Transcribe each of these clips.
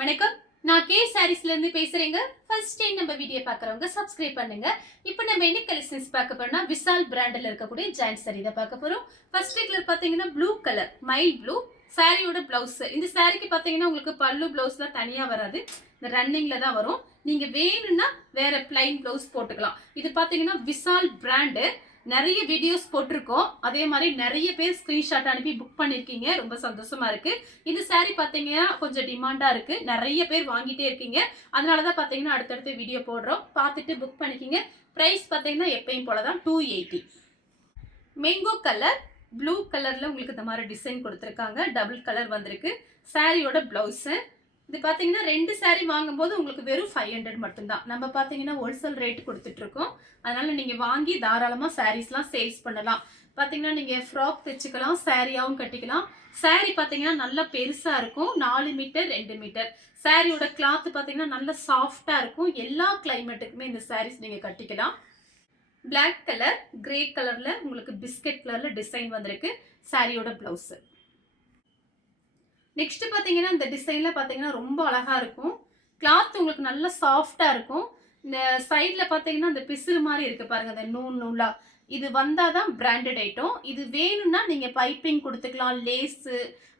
வணக்கம். நான் கே சாரீஸ்ல இருந்து பேசுறேங்க. ஃபர்ஸ்ட் டைம் நம்ம வீடியோ பார்க்கறவங்க சப்ஸ்கிரைப் பண்ணுங்க. இப்போ நம்ம என்ன கலெக்ஷன்ஸ் பார்க்க போறோம்னா விசால் பிராண்ட்ல இருக்கக்கூடிய ஜாயிண்ட் சாரி தான் பார்க்க போறோம். ஃபர்ஸ்ட் கலர் பாத்தீங்கன்னா ப்ளூ கலர், மைல் ப்ளூ. சாரியோட பிளவுஸ். இந்த சாரிக்கு பாத்தீங்கன்னா உங்களுக்கு பல்லு பிளவுஸ்லாம் தனியா வராது. இந்த ரன்னிங்ல தான் வரும். நீங்க வேணும்னா வேற பிளைன் பிளவுஸ் போட்டுக்கலாம். இது பாத்தீங்கன்னா விசால் பிராண்ட். நிறைய வீடியோஸ் போட்டிருக்கோம். அதே மாதிரி நிறைய பேர் ஸ்கிரீன்ஷாட் அனுப்பி புக் பண்ணிருக்கீங்க. ரொம்ப சந்தோஷமா இருக்கு. இந்த சாரி பாத்தீங்கன்னா கொஞ்சம் டிமாண்டா இருக்கு. நிறைய பேர் வாங்கிட்டே இருக்கீங்க. அதனாலதான் பாத்தீங்கன்னா அடுத்தடுத்து வீடியோ போடுறோம். பார்த்துட்டு புக் பண்ணிக்கிங்க. பிரைஸ் பாத்தீங்கன்னா எப்பயும் போலதான் 280. மேங்கோ கலர், ப்ளூ கலர்ல உங்களுக்கு இந்த மாதிரி டிசைன் கொடுத்துருக்காங்க. டபுள் கலர் வந்திருக்கு. சாரியோட பிளவுஸ். இது பாத்தீங்கன்னா 2 சாரி வாங்கும்போது உங்களுக்கு வெறும் 500 மட்டும்தான். நம்ம பாத்தீங்கன்னா ஹோல்சேல் ரேட் கொடுத்துட்டு இருக்கோம். அதனால நீங்க வாங்கி தாராளமா சாரீஸ்லாம் சேல்ஸ் பண்ணலாம். பாத்தீங்கன்னா நீங்க ஃப்ராக் தைச்சுக்கலாம், சாரியாவும் கட்டிக்கலாம். சாரி பாத்தீங்கன்னா நல்லா பெருசா இருக்கும். 4 மீட்டர் 2 மீட்டர். சாரியோட கிளாத் பாத்தீங்கன்னா நல்லா சாஃப்டா இருக்கும். எல்லா கிளைமேட்டுக்குமே இந்த சாரீஸ் நீங்க கட்டிக்கலாம். பிளாக் கலர், கிரே கலர்ல உங்களுக்கு பிஸ்கட் கலர்ல டிசைன் வந்திருக்கு. சாரியோட பிளவுஸ். நெக்ஸ்ட் பாத்தீங்கன்னா இந்த டிசைன்ல பாத்தீங்கன்னா ரொம்ப அழகா இருக்கும். கிளாத் உங்களுக்கு நல்ல சாஃப்டா இருக்கும். இந்த சைட்ல பாத்தீங்கன்னா இந்த பிசுறு மாதிரி இருக்கு பாருங்க, அந்த நூலா. இது வந்தாதான் பிராண்டட் ஐட்டம். இது வேணும்னா நீங்க பைப்பிங் கொடுத்துக்கலாம், லேஸ்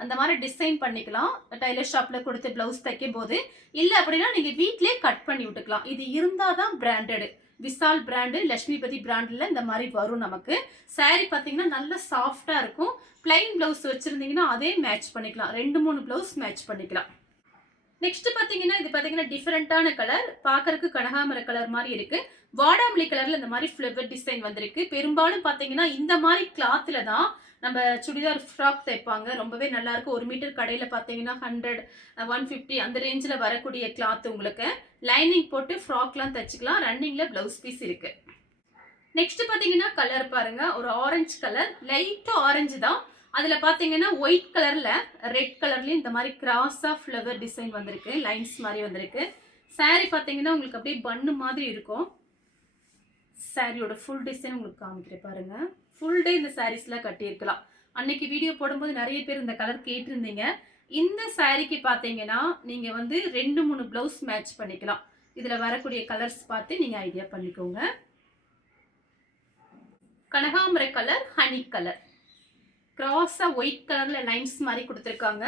அந்த மாதிரி டிசைன் பண்ணிக்கலாம். டைலர் ஷாப்ல கொடுத்து பிளவுஸ் தைக்கும் போது. இல்ல அப்படின்னா நீங்க வீட்லயே கட் பண்ணி விட்டுக்கலாம். இது இருந்தாதான் பிராண்டட். விசால் பிராண்டு, லட்சுமிபதி பிராண்ட்ல இந்த மாதிரி வரும் நமக்கு. சாரி பாத்தீங்கன்னா நல்ல சாஃப்டா இருக்கும். பிளைன் பிளவுஸ் வச்சிருந்தீங்கன்னா அதே மேட்ச் பண்ணிக்கலாம். 2-3 பிளவுஸ் மேட்ச் பண்ணிக்கலாம். நெக்ஸ்ட் பாத்தீங்கன்னா இது பாத்தீங்கன்னா டிஃபரெண்டான கலர். பாக்குறதுக்கு கனகாமர கலர் மாதிரி இருக்கு. வாடாமல்லி கலர்ல இந்த மாதிரி ஃபிளவர் டிசைன் வந்திருக்கு. பெரும்பாலும் பாத்தீங்கன்னா இந்த மாதிரி கிளாத்ல தான் நம்ம சுடிதார் ஃப்ராக் தைப்பாங்க. ரொம்பவே நல்லா இருக்கும். 1 மீட்டர் கடையில பாத்தீங்கன்னா 100, 150 அந்த ரேஞ்சில வரக்கூடிய கிளாத் உங்களுக்கு. லைனிங் போட்டு ஃப்ராக்லாம் தைச்சுக்கலாம். ரன்னிங்ல பிளவுஸ் பீஸ் இருக்கு. நெக்ஸ்ட் பாத்தீங்கன்னா கலர் பாருங்க, ஒரு ஆரஞ்சு கலர், லைட் ஆரஞ்சு தான். அதுல பாத்தீங்கன்னா ஒயிட் கலர்ல ரெட் கலர்லயும் இந்த மாதிரி கிராஸா ஃபிளவர் டிசைன் வந்திருக்கு. லைன்ஸ் மாதிரி வந்திருக்கு. சாரி பாத்தீங்கன்னா உங்களுக்கு அப்படியே பன்னு மாதிரி இருக்கும். சாரியோட ஃபுல் டிசைன் உங்களுக்கு காமிக்கிறேன் பாருங்க. ஃபுல் டே இந்த சாரீஸ்ல கட்டியிருக்கலாம். அன்னைக்கு வீடியோ போடும்போது நிறைய பேர் இந்த கலர் கேட்டிருந்தீங்க. இந்த சாரிக்கு பாத்தீங்கன்னா நீங்க வந்து 2-3 பிளவுஸ் மேட்ச் பண்ணிக்கலாம். இதுல வரக்கூடிய கலர்ஸ் பார்த்து நீங்க ஐடியா பண்ணிக்கோங்க. கனகாமர கலர், ஹனி கலர், கிராஸா ஒயிட் கலர்ல லைன்ஸ் மாதிரி கொடுத்துருக்காங்க.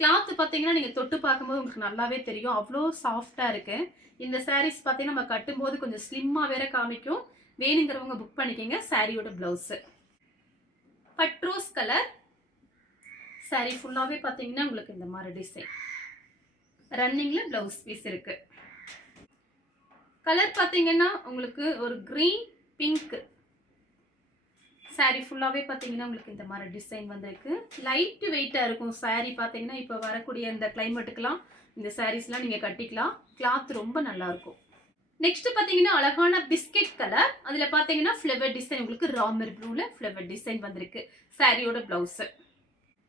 கிளாத் பாத்தீங்கன்னா நீங்க தொட்டு பார்க்கும்போது உங்களுக்கு நல்லாவே தெரியும். அவ்வளோ சாஃப்டா இருக்கு. இந்த சாரீஸ் பாத்தீங்கன்னா நம்ம கட்டும்போது கொஞ்சம் ஸ்லிம்மா வேற காமிக்கும். வேணுங்கிறவங்க புக் பண்ணிக்கோங்க. சாரியோட பிளவுஸ். பட்ரோஸ் கலர். சாரி ஃபுல்லாவே பாத்தீங்கன்னா உங்களுக்கு இந்த மாதிரி டிசைன். ரன்னிங்ல பிளவுஸ் பீஸ் இருக்கு. கலர் பாத்தீங்கன்னா உங்களுக்கு ஒரு கிரீன், பிங்க். சாரி ஃபுல்லாவே பாத்தீங்கன்னா உங்களுக்கு இந்த மாதிரி டிசைன் வந்திருக்கு. லைட் வெயிட்டா இருக்கும் சாரி பாத்தீங்கன்னா. இப்ப வரக்கூடிய இந்த கிளைமேட்டுக்கெல்லாம் இந்த சாரீஸ்லாம் நீங்க கட்டிக்கலாம். கிளாத் ரொம்ப நல்லா இருக்கும். நெக்ஸ்ட் பாத்தீங்கன்னா அழகான பிஸ்கட் கலர். அதுல பாத்தீங்கன்னா ஃபிளவர் டிசைன் உங்களுக்கு ராமர் ப்ளூல ஃபிளவர் டிசைன் வந்திருக்கு. சாரியோட blouse.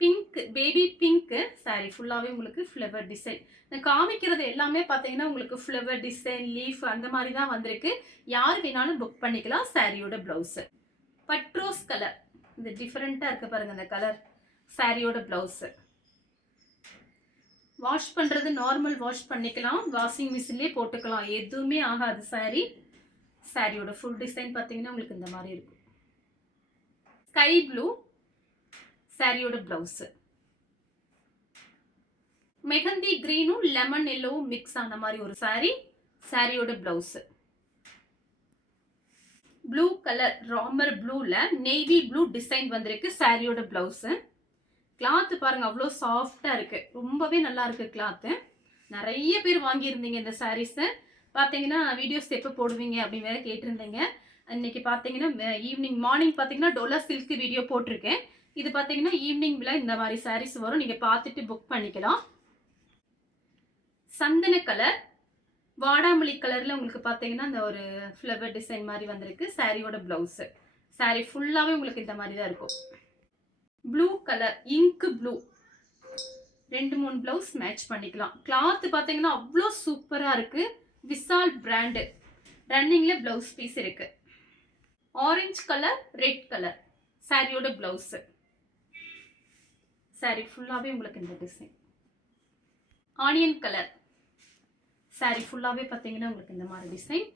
Pink, baby pink. Sorry ஃபுல்லாவே உங்களுக்கு ஃபிளவர் டிசைன். நான் காமிக்கிறது எல்லாமே பாத்தீங்கன்னா உங்களுக்கு ஃபிளவர் டிசைன், லீஃப் அந்த மாதிரி தான் வந்திருக்கு. யார் வேணாலும் புக் பண்ணிக்கலாம். சாரியோட பிளவுஸ். பட்ரோஸ் கலர். இது டிஃபரெண்டா இருக்கு பாருங்க இந்த கலர். சாரியோட பிளவுஸ். வாஷ் பண்றது நார்மல் வாஷ் பண்ணிக்கலாம். வாஷிங் மிஷின்லயே போட்டுக்கலாம். எதுவுமே ஆகாது சாரி. சாரியோட ஃபுல் டிசைன் பாத்தீங்கன்னா உங்களுக்கு இந்த மாதிரி இருக்கும். Sky blue. சாரியோட பிளவுஸ். மெஹந்தி கிரீனும் லெமன் எல்லோவும் மிக்ஸ் ஆன மாதிரி ஒரு சாரி. சாரியோட பிளவுஸ். ப்ளூ கலர், ராமர் ப்ளூல நேவி ப்ளூ டிசைன் வந்திருக்கு. சாரியோட பிளவுஸ். கிளாத் பாருங்க அவ்வளோ சாஃப்டா இருக்கு. ரொம்பவே நல்லா இருக்கு கிளாத். நிறைய பேர் வாங்கியிருந்தீங்க இந்த சாரீஸ். பாத்தீங்கன்னா வீடியோஸ் எப்போ போடுவீங்க அப்படின்னு வேற கேட்டிருந்தீங்க. இன்னைக்கு பாத்தீங்கன்னா ஈவினிங், மார்னிங் பாத்தீங்கன்னா டோலா சில்க் வீடியோ போட்டிருக்கேன். இது பாத்தீங்கன்னா ஈவினிங்ல இந்த மாதிரி சாரீஸ் வரும். நீங்க பார்த்துட்டு புக் பண்ணிக்கலாம். சந்தன கலர், வாடாமல்லி கலர்ல உங்களுக்கு பாத்தீங்கன்னா இந்த ஒரு ஃபிளவர் டிசைன் மாதிரி வந்திருக்கு. சாரியோட பிளவுஸ். சாரி ஃபுல்லாவே உங்களுக்கு இந்த மாதிரி தான் இருக்கும். Blue colour, ink blue. 2-3 blouse match பண்ணிக்கலாம். கிளாத் பாத்தீங்கன்னா அவ்வளோ சூப்பரா இருக்கு. விசால் பிராண்ட். ரன்னிங்ல பிளவுஸ் பீஸ் இருக்கு. Orange colour, red colour. சாரியோட பிளவுஸ். சாரி ஃபுல்லாவே உங்களுக்கு இந்த டிசைன். ஆனியன் கலர், saree ஃபுல்லாவே பாத்தீங்கன்னா உங்களுக்கு இந்த மாதிரி டிசைன்.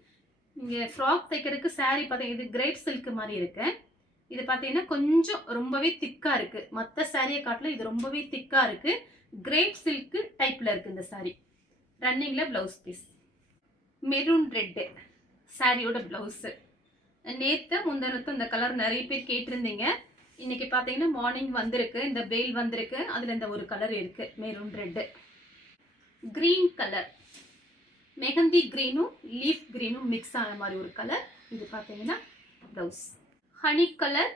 இங்க ஃப்ராக் தைக்கிறதுக்கு saree பாத்தீங்க இது கிரேப் சில்க் மாதிரி இருக்கு. இது பாத்தீங்கன்னா கொஞ்சம் ரொம்பவே திக்கா இருக்கு. மத்த சாரியை காட்டிலும் இது ரொம்பவே திக்கா இருக்கு. கிரேப் சில்க் டைப்ல இருக்கு இந்த saree. ரன்னிங்ல பிளவுஸ் பீஸ். மெரூன் ரெட் சாரியோட பிளவுஸ். நேத்து முந்தனத்து இந்த கலர் நிறைய பேர் கேட்டிருந்தீங்க. இன்னைக்கு பாத்தீங்கன்னா மார்னிங் வந்திருக்கு. இந்த பெயில் வந்திருக்கு. அதுல இந்த ஒரு கலர் இருக்கு. Maroon red. Green colour. Mehndi கிரீனும் லீஃப் கிரீனும் மிக்ஸ் ஆன மாதிரி ஒரு கலர். இது பாத்தீங்கன்னா blouse. Honey colour,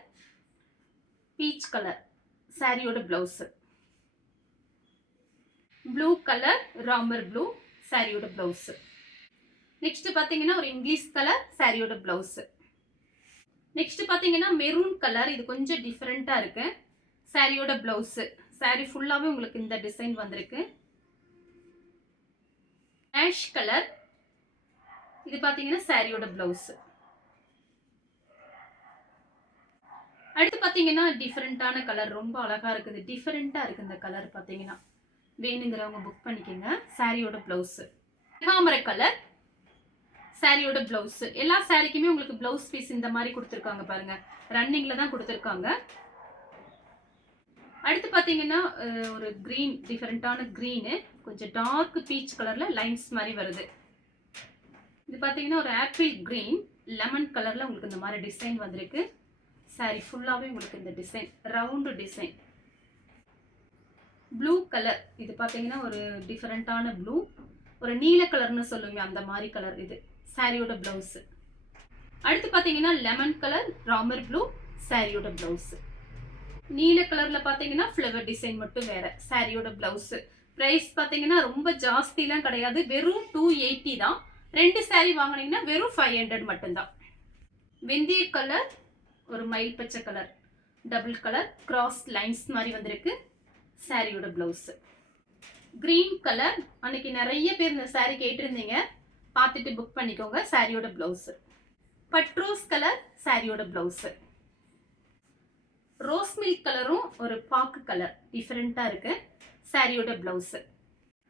peach colour சாரியோட blouse. Blue colour, Ramar blue சாரியோட பிளவுஸ். நெக்ஸ்ட் பாத்தீங்கன்னா ஒரு இங்கிலீஷ் கலர் சாரியோட பிளவுஸ். நெக்ஸ்ட் பாத்தீங்கன்னா மெரூன் கலர். இது கொஞ்சம் டிஃபரெண்டா இருக்கு. சாரியோட பிளவுஸ். சாரி ஃபுல்லாவே உங்களுக்கு இந்த டிசைன் வந்திருக்கு. Ash colour. இது பாத்தீங்கன்னா சாரியோட பிளவுஸ். அடுத்து பாத்தீங்கன்னா டிஃபரெண்டான கலர். ரொம்ப அழகா இருக்குது. டிஃபரெண்டா இருக்கு இந்த கலர் பாத்தீங்கன்னா. வேணுங்கிறவங்க புக் பண்ணிக்கோங்க. சாரியோட பிளவுஸ். தாமரை கலர் சாரியோட பிளவுஸ். எல்லா சாரிக்குமே உங்களுக்கு பிளவுஸ் பீஸ் இந்த மாதிரி கொடுத்துருக்காங்க பாருங்க. ரன்னிங்ல தான் கொடுத்துருக்காங்க. அடுத்து பாத்தீங்கன்னா ஒரு கிரீன், டிஃபரெண்டான கிரீனு, கொஞ்சம் டார்க் பீச் கலர்ல லைன்ஸ் மாதிரி வருது. இது பாத்தீங்கன்னா ஒரு ஆப்பிள் கிரீன், லெமன் கலர்ல உங்களுக்கு இந்த மாதிரி டிசைன் வந்திருக்கு. சாரி ஃபுல்லாவே உங்களுக்கு இந்த design round design. Blue colour. இது பாத்தீங்கன்னா ஒரு டிஃபரெண்டான ப்ளூ, ஒரு நீல கலர்னு சொல்லுங்க அந்த மாதிரி கலர். இது சாரியோட பிளவுஸ். அடுத்து பாத்தீங்கன்னா லெமன் கலர், ராமர் ப்ளூ சாரியோட பிளவுஸ். நீல கலர்ல பாத்தீங்கன்னா ஃப்ளவர் டிசைன் மட்டும் வேற. சாரியோட பிளவுஸ். பிரைஸ் பாத்தீங்கன்னா ரொம்ப ஜாஸ்திலாம் கிடையாது. வெறும் 280 தான். 2 சாரி வாங்கினீங்கன்னா வெறும் 500 மட்டும்தான். வெந்தய கலர், ஒரு மயில் பச்சை colour, double colour cross lines மாதிரி வந்திருக்கு. சாரியோட பிளவுஸ். Green colour. அன்னைக்கு நிறைய பேர் இந்த சாரி கேட்டிருந்தீங்க. பார்த்துட்டு புக் பண்ணிக்கோங்க. சாரியோட பிளவுஸ். பட்ரோஸ் கலர் சாரியோட பிளவுஸ். ரோஸ் மில்க் கலரும் ஒரு பாக்கு கலர் டிஃபரெண்டா இருக்கு. சாரியோட பிளவுஸ்.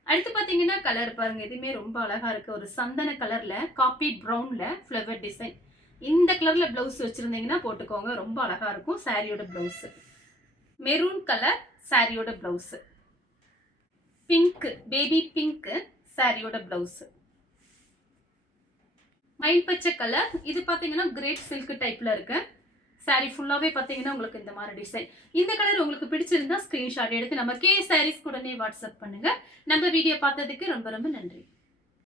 அடுத்து பாத்தீங்கன்னா கலர் பாருங்க. இதுமே ரொம்ப அழகா இருக்கு. ஒரு சந்தன கலர்ல காபி ப்ரௌன்ல ஃப்ளவர் டிசைன். இந்த கலர்ல பிளவுஸ் வச்சிருந்தீங்கன்னா போட்டுக்கோங்க. ரொம்ப அழகா இருக்கும். சாரியோட பிளவுஸ். மெரூன் கலர் சாரியோட பிளவுஸ். பிங்க், பேபி பிங்க் சாரியோட பிளவுஸ். மயில் பச்சை கலர். இது பாத்தீங்கன்னா கிரேப் சில்க் டைப்ல இருக்கு. சாரி ஃபுல்லாவே பாத்தீங்கன்னா உங்களுக்கு இந்த மாதிரி டிசைன். இந்த கலர் உங்களுக்கு பிடிச்சிருந்தா ஸ்கிரீன்ஷாட் எடுத்து நம்ம கே சாரீஸ் கூடனே வாட்ஸ்அப் பண்ணுங்க. நம்ம வீடியோ பார்த்ததுக்கு ரொம்ப ரொம்ப நன்றி.